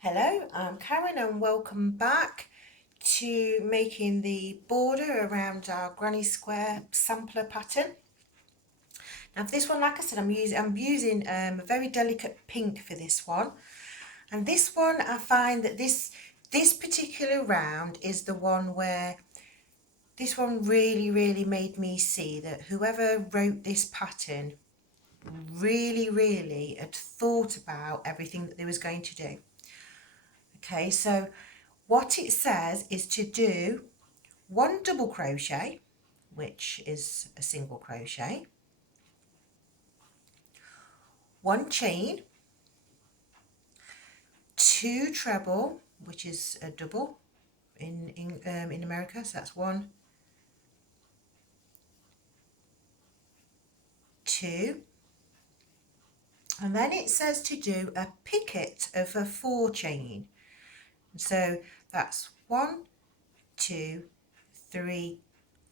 Hello, I'm Karen and welcome back to making the border around our Granny Square sampler pattern. Now for this one, like I said, I'm using a very delicate pink for this one. And this one, I find that this particular round is the one where this one really made me see that whoever wrote this pattern really had thought about everything that they was going to do. Okay, so what it says is to do one double crochet, which is a single crochet, one chain, two treble, which is a double in America, so that's one, two, and then it says to do a picot of a 4 chain. So that's 1, 2, 3,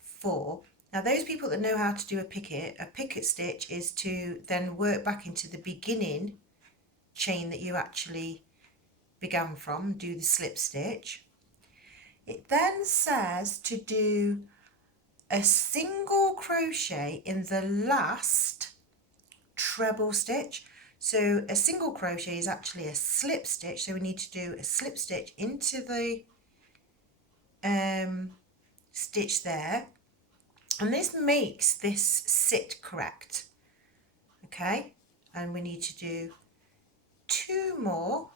4. Now those people that know how to do a picot stitch is to then work back into the beginning chain that you actually began from, do the slip stitch. It then says to do a single crochet in the last treble stitch. So a single crochet is actually a slip stitch, so we need to do a slip stitch into the stitch there, and this makes this sit correct. Okay, and we need to do 2 more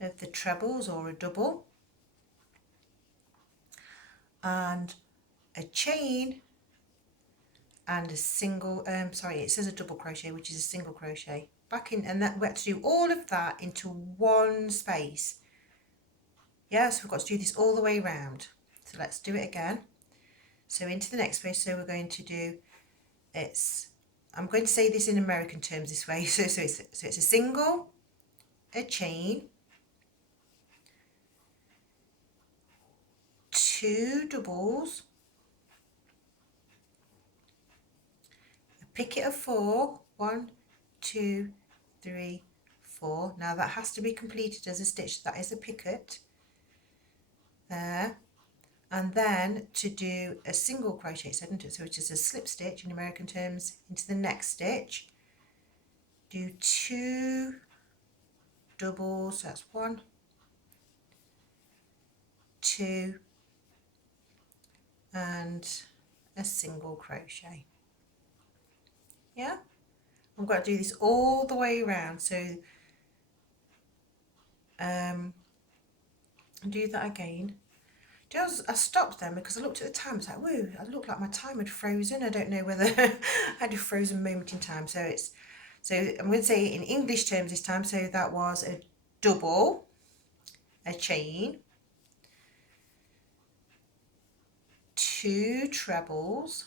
of the trebles or a double and a chain and a single sorry, it says a double crochet, which is a single crochet back in, and that we have to do all of that into one space. So we've got to do this all the way around. So let's do it again. So into the next space, so we're going to do, I'm going to say this in American terms this way, so it's a single, a chain, 2 doubles, a picot of 4, 1, 2, 3, 4. Now that has to be completed as a stitch, that is a picot there, and then to do a single crochet, so it is a slip stitch in American terms into the next stitch, do 2 doubles, so that's 1, 2, and a single crochet. Yeah, I'm going to do this all the way around, so do that again. I stopped then because I looked at the time. It's like, whoa, I looked like my time had frozen. I don't know whether I had a frozen moment in time. So I'm going to say it in English terms this time. So that was a double, a chain, 2 trebles,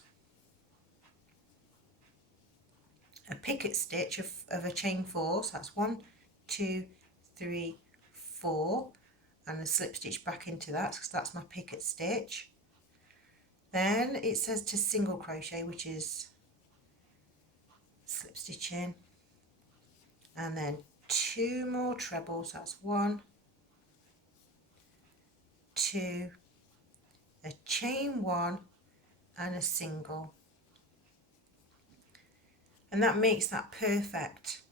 a picot stitch of a chain 4. So that's 1, 2, 3, 4, and a slip stitch back into that because that's my picot stitch. Then it says to single crochet, which is slip stitch in, and then 2 more trebles, that's 1, 2, a chain 1 and a single, and that makes that perfect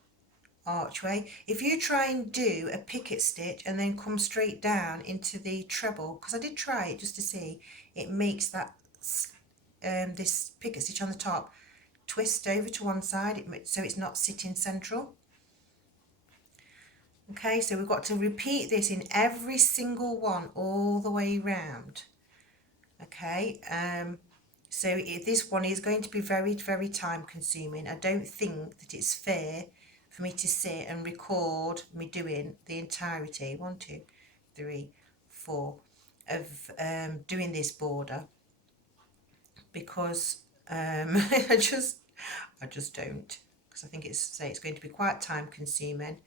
archway. If you try and do a picot stitch and then come straight down into the treble, because I did try it just to see, it makes that this picot stitch on the top twist over to one side, so it's not sitting central. Okay, so we've got to repeat this in every single one all the way round. Okay, so this one is going to be very time consuming. I don't think that it's fair for me to sit and record me doing the entirety, 1, 2, 3, 4, of doing this border, because I just don't, because I think it's going to be quite time consuming.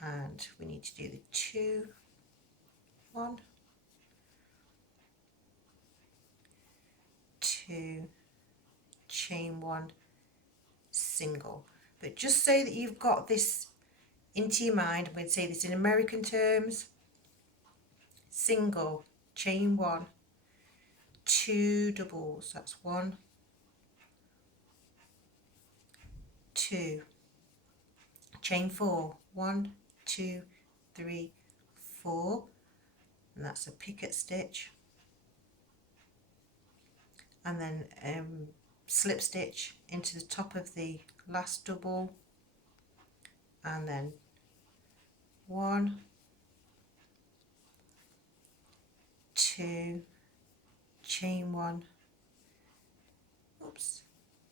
And we need to do the 2, 1, 2, chain 1, single. But just so that you've got this into your mind. I'm going to say this in American terms. Single, chain 1, 2 doubles, that's 1, 2, chain 4, 1, 2, 3, 4, and that's a picot stitch, and then slip stitch into the top of the last double, and then 1, 2, chain 1, oops,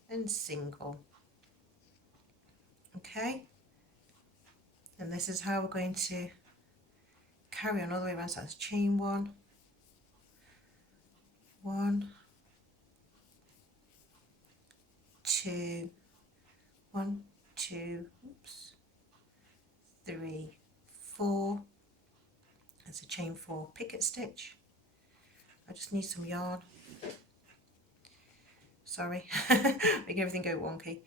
and single. Okay, and this is how we're going to carry on all the way around. So that's chain 1, 1, 2, 1, 2, oops, 3, 4. That's a chain 4 picot stitch. I just need some yarn. Sorry, make everything go wonky.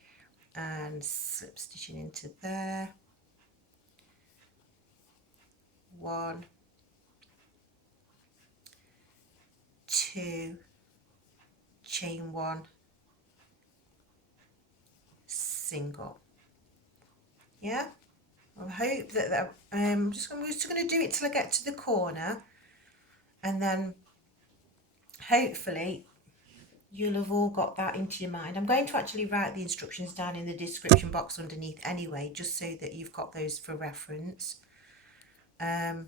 And slip stitching into there. 1, 2, chain 1, single. Yeah, I hope that I'm just going to do it till I get to the corner, and then hopefully you'll have all got that into your mind. I'm going to actually write the instructions down in the description box underneath anyway, just so that you've got those for reference. So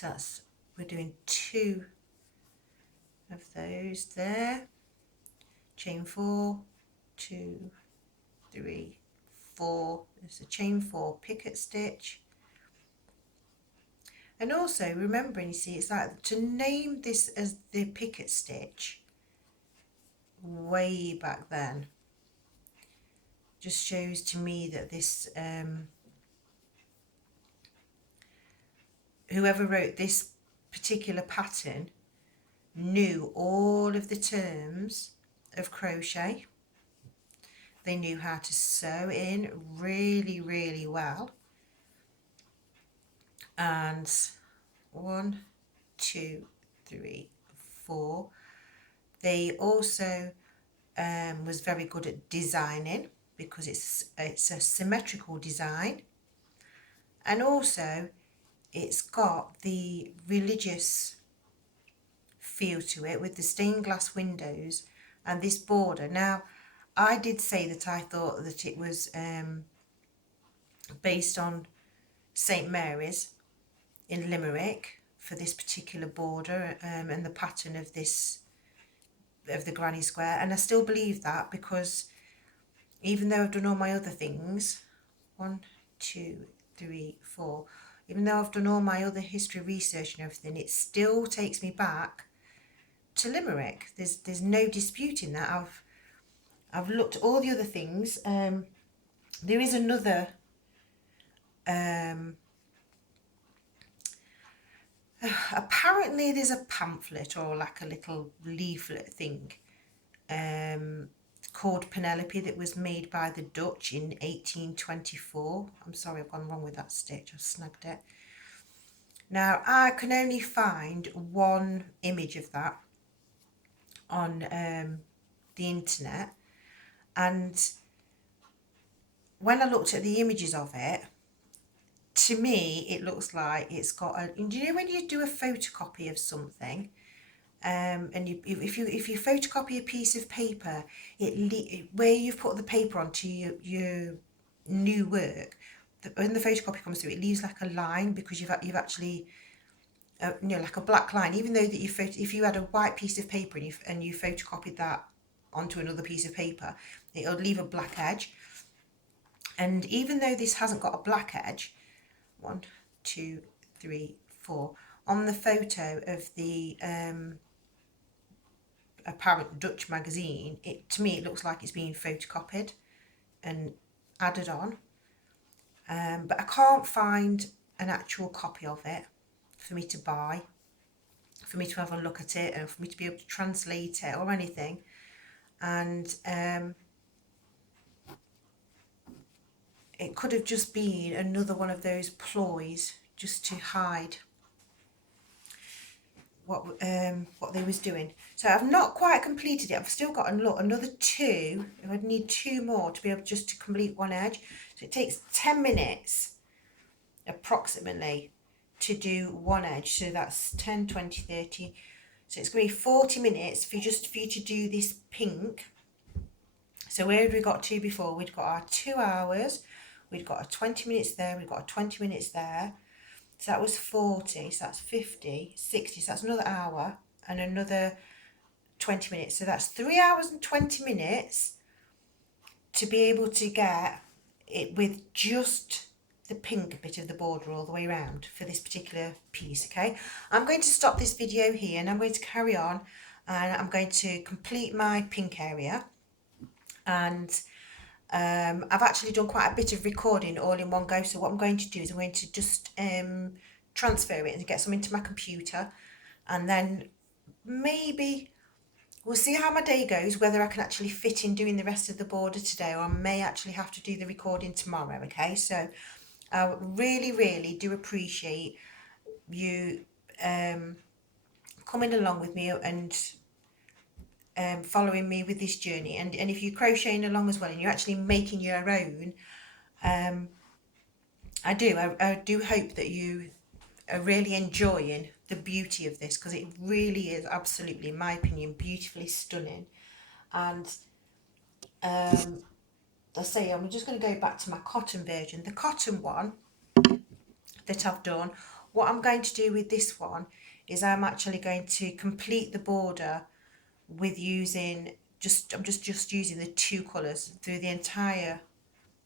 that's, we're doing 2 of those there, chain 4, 2, 3, 4, there's a chain 4 picot stitch. And also remembering, you see, it's like to name this as the picot stitch way back then just shows to me that this whoever wrote this particular pattern knew all of the terms of crochet. They knew how to sew in really, really well. And 1, 2, 3, 4. They also was very good at designing, because it's a symmetrical design, and also it's got the religious feel to it with the stained glass windows and this border. Now, I did say that I thought that it was based on St Mary's in Limerick for this particular border and the pattern of this, of the Granny Square, and I still believe that, because even though I've done all my other things, 1, 2, 3, 4, even though I've done all my other history research and everything, it still takes me back to Limerick. There's no disputing that. I've looked at all the other things. There is another apparently there's a pamphlet or like a little leaflet thing called Penelope that was made by the Dutch in 1824. I'm sorry, I've gone wrong with that stitch, I've snagged it. Now, I can only find one image of that on the internet, and when I looked at the images of it, to me it looks like it's got a, do you know when you do a photocopy of something, and if you photocopy a piece of paper, where you've put the paper onto your new work, when the photocopy comes through, it leaves like a line, because you've actually you know, like a black line, even though that if you had a white piece of paper and you photocopied that onto another piece of paper, it'll leave a black edge. And even though this hasn't got a black edge, 1, 2, 3, 4, on the photo of the apparent Dutch magazine, to me it looks like it's being photocopied and added on, but I can't find an actual copy of it for me to buy, for me to have a look at it, and for me to be able to translate it or anything. And it could have just been another one of those ploys just to hide what they was doing. So I've not quite completed it. I've still got another two. I would need two more to be able just to complete one edge. So it takes 10 minutes approximately to do one edge. So that's 10, 20, 30. So it's going to be 40 minutes for you to do this pink. So where have we got to before? We'd got our 2 hours. We'd got a 20 minutes there. We've got a 20 minutes there. So that was 40, so that's 50, 60, so that's another hour and another 20 minutes. So that's 3 hours and 20 minutes to be able to get it with just the pink bit of the border all the way around for this particular piece, okay? I'm going to stop this video here and I'm going to carry on and I'm going to complete my pink area. And I've actually done quite a bit of recording all in one go, so what I'm going to do is I'm going to just transfer it and get some into my computer, and then maybe we'll see how my day goes, whether I can actually fit in doing the rest of the border today, or I may actually have to do the recording tomorrow, okay? So I really do appreciate you coming along with me and following me with this journey, and if you're crocheting along as well and you're actually making your own, I do hope that you are really enjoying the beauty of this, because it really is absolutely, in my opinion, beautifully stunning. And I say I'm just going to go back to my cotton version. The cotton one that I've done, what I'm going to do with this one is I'm actually going to complete the border with using I'm just using the two colours through the entire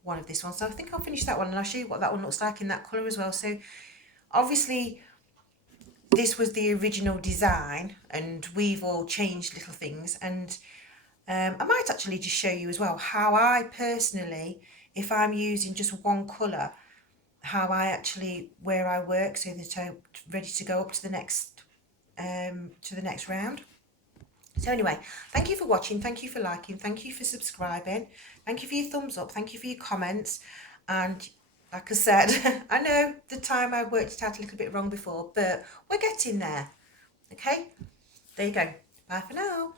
one of this one. So I think I'll finish that one and I'll show you what that one looks like in that colour as well. So obviously this was the original design and we've all changed little things, and I might actually just show you as well how I personally, if I'm using just one colour, how I actually, where I work so that I'm ready to go up to the next round. So anyway, thank you for watching, thank you for liking, thank you for subscribing, thank you for your thumbs up, thank you for your comments, and like I said, I know the time I worked it out a little bit wrong before, but we're getting there, okay? There you go. Bye for now.